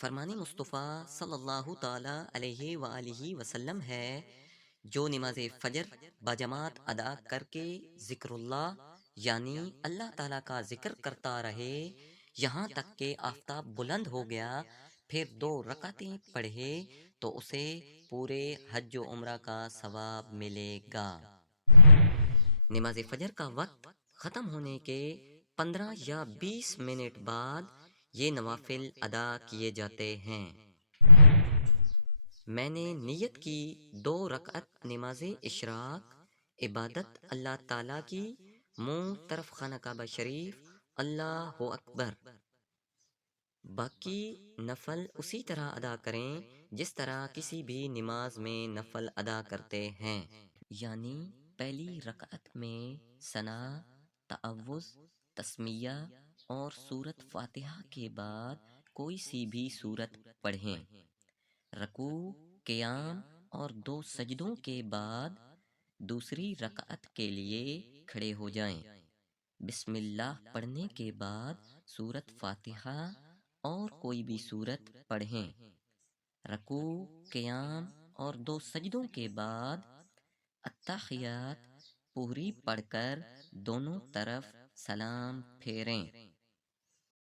فرمان مصطفیٰ صلی اللہ تعالی علیہ وآلہ وسلم ہے، جو نماز فجر باجماعت ادا کر کے ذکر اللہ یعنی اللہ تعالیٰ کا ذکر کرتا رہے یہاں تک کہ آفتاب بلند ہو گیا، پھر 2 رکعتیں پڑھے تو اسے پورے حج و عمرہ کا ثواب ملے گا۔ نماز فجر کا وقت ختم ہونے کے 15 یا 20 منٹ بعد یہ نوافل ادا کیے جاتے ہیں۔ میں نے نیت کی 2 رکعت نماز اشراق، عبادت اللہ تعالیٰ کی، منہ طرف خانہ کعبہ شریف، اللہ اکبر۔ باقی نفل اسی طرح ادا کریں جس طرح کسی بھی نماز میں نفل ادا کرتے ہیں، یعنی پہلی رکعت میں ثنا، تعوذ، تسمیہ اور سورت فاتحہ کے بعد کوئی سی بھی سورت پڑھیں۔ رکوع، قیام اور 2 سجدوں کے بعد دوسری رکعت کے لیے کھڑے ہو جائیں۔ بسم اللہ پڑھنے کے بعد سورت فاتحہ اور کوئی بھی سورت پڑھیں۔ رکوع، قیام اور 2 سجدوں کے بعد التحیات پوری پڑھ کر دونوں طرف سلام پھیریں۔